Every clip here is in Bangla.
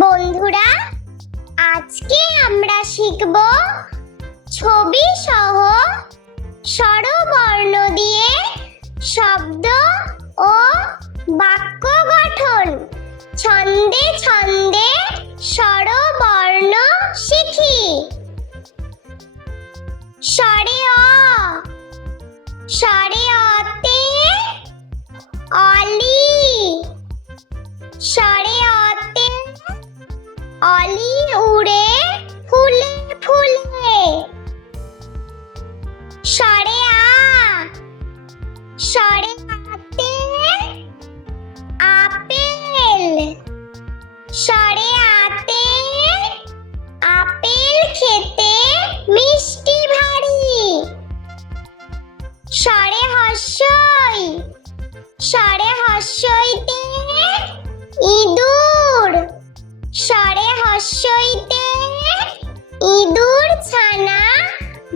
বন্ধুরা, আজকে আমরা শিখব ছবি সহ স্বরবর্ণ দিয়ে শব্দ ও বাক্য গঠন। ছন্দে ছন্দে স্বরবর্ণ শিখি। স্বরে অ, স্বরে অতে অলি, স্বরে অতে অলি উড়ে ফুলে ফুলে। স্বরে আ, স্বরে আতে আপেল, স্বরে আতে আপেল খেতে মিষ্টি ভারী। স্বরে হর্ষই, স্বরে হর্ষইতে ইঁদুর, স্বরে হর্ষইতে ইঁদুর ছানা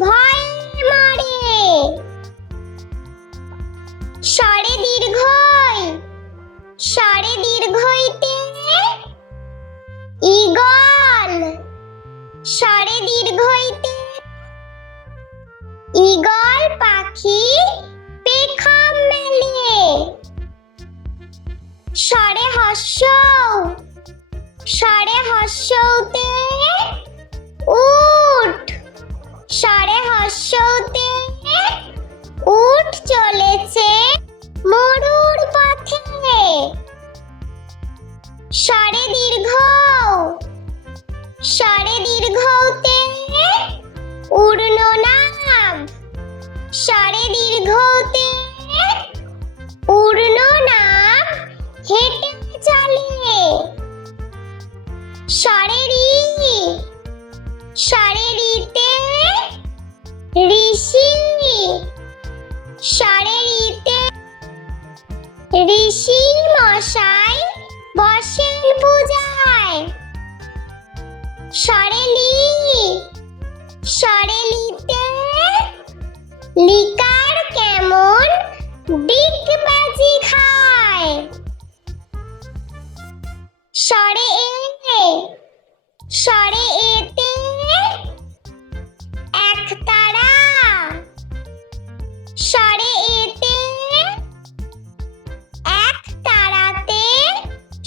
ভয়ে মরে। স্বরে দীর্ঘই, স্বরে দীর্ঘইতে ঈগল, স্বরে দীর্ঘইতে ঈগল পাখি পেখম মেলে। স্বরে হর্ষৌ, স্বরে হর্ষৌতে উট, স্বরে হর্ষৌতে উট চলেছে মরুর পথে। স্বরে দীর্ঘ, স্বরে দীর্ঘতে উড়ন নাগ, স্বরে দীর্ঘতে উড়ন নাগ হেঁটে চলে। স্বরে রি, স্বরে রিতে ঋষি, স্বরে রিতে ঋষি মশাই বসেন পূজায়। স্বরে লি, স্বরে লিতে লিকার কেমন ডিগবাজি খায়। স্বরে এ, স্বরে এতে একতারা, স্বরে এতে এক তারাতে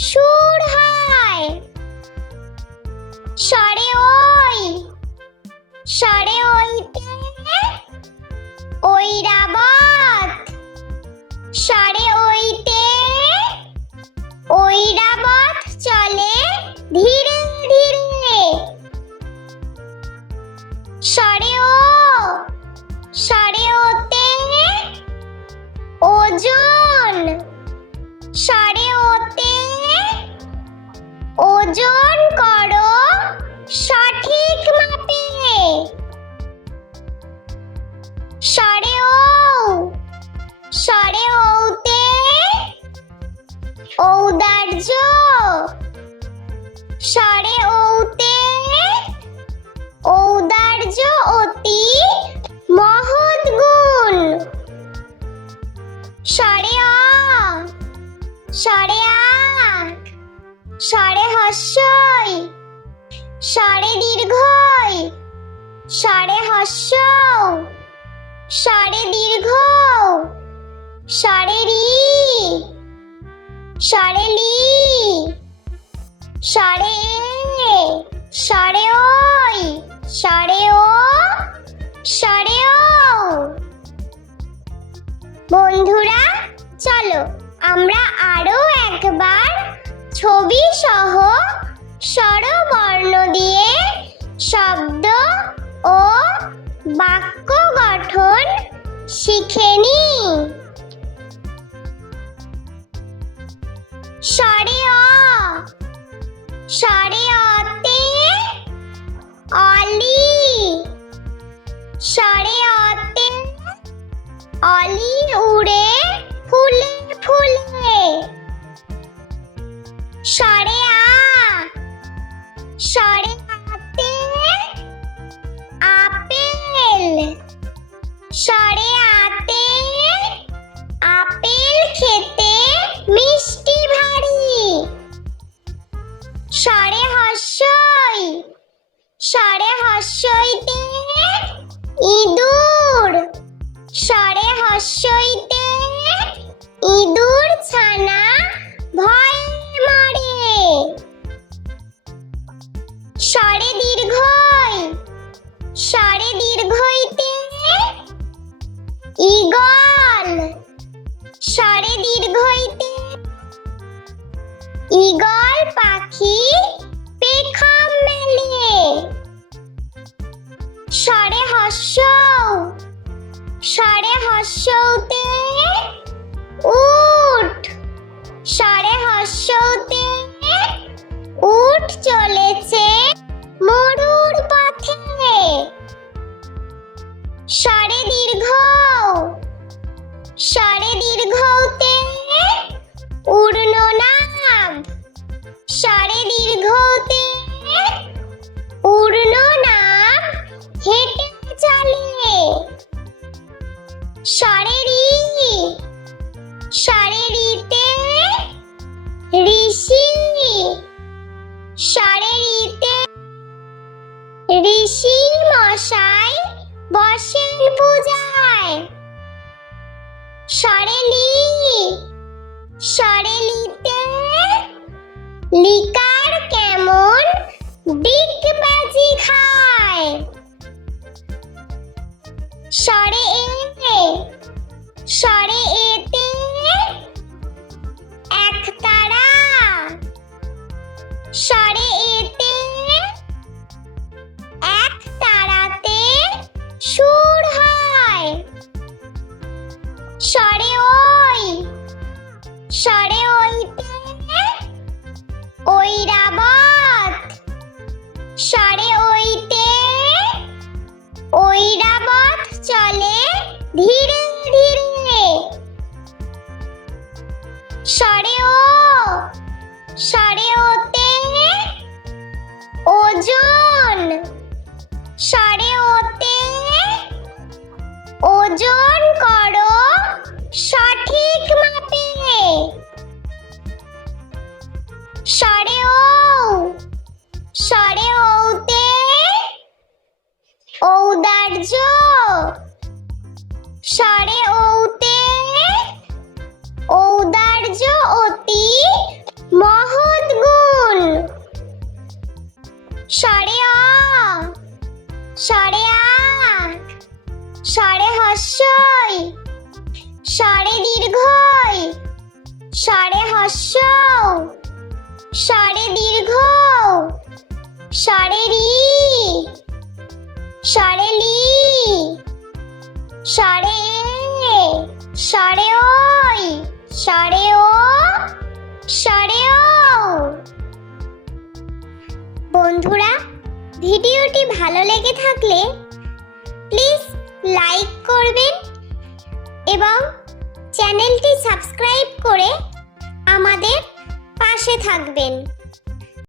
সুর হয়। স্বরে ওই, স্বরে ওইতে ঐরাবত, স্বরে ওইতে ঐরাবত চলে ধীরে ধীরে। স্বরে ও, স্বরে ওতে ওজন, স্বরে ওতে ওজন করো সঠিক মাপে। স্বরে ও, স্বরে ওতে ঔদার্য, স্বরে ওতে ঔদার্য অতি মহৎ গুণ। স্বরে অ, স্বরে আক, স্বরে হর্ষই, স্বরে দীর্ঘই, স্বরে হর্ষৌ, স্বরে দীর্ঘ, স্বরে রি, স্বরে লি, স্বরে এ, স্বরে ওই, স্বরে ও, স্বরে ও। বন্ধুরা, চলো আমরা আরো একবার ছবি সহ স্বরবর্ণ দিয়ে শব্দ ও বাক্য গঠন শিখে নিই। স্বরে অ, স্বরে অতে অলি, স্বরে অতে অলি উড়ে ফুলে ফুলে। স্বরে আ, স্বরে আতে আপেল, স্বরে আতে আপেল খেতে মিষ্টি ভারী। স্বরে ঈগল পাখি পেখম মেলে। স্বরে হস্যৌ, স্বরে হস্যৌতে উট। স্বরে হস্যৌতে উট চলেছে মরুর পথে। স্বরে দীর্ঘৌ, স্বরে দীর্ঘৌতে উড়ন নাব। স্বরে দীর্ঘৌতে উড়ন নাব হেঁটে চলে। স্বরে রি, স্বরে রিতে ঋষি। স্বরে রিতে ঋষি মশাই বসেন পূজায়। স্বরে লি, স্বরে লিতে লিকার কেমন ডিগবাজি খায়। স্বরে এ, স্বরে এতে একতারা। স্বরে এতে এক তারাতে সুর হয়। স্বরে ওই, স্বরে ওইতে ঐরাবত। স্বরে ওইতে ঐরাবত চলে ধীরে ধীরে। স্বরে ও, স্বরে ওতে ওজন। স্বরে ওতে ওজন করো সঠিক মাপে। স্বরে ও, স্বরে ওতে ঔদার্য। স্বরে ওতে ঔদার্য অতি মহৎ গুণ। স্বরে অ, স্বরে আ, স্বরে হস্যই, স্বরে দীর্ঘই। স্বরে হস্যৌ, স্বরে দীর্ঘ। স্বরে রি, স্বরে লি। স্বরে এ, স্বরে ওই, স্বরে ও, স্বরে ও। বন্ধুরা, ভিডিওটি ভালো লেগে থাকলে প্লিজ লাইক করবেন এবং চ্যানেলটি সাবস্ক্রাইব করে আমাদের পাশে থাকবেন।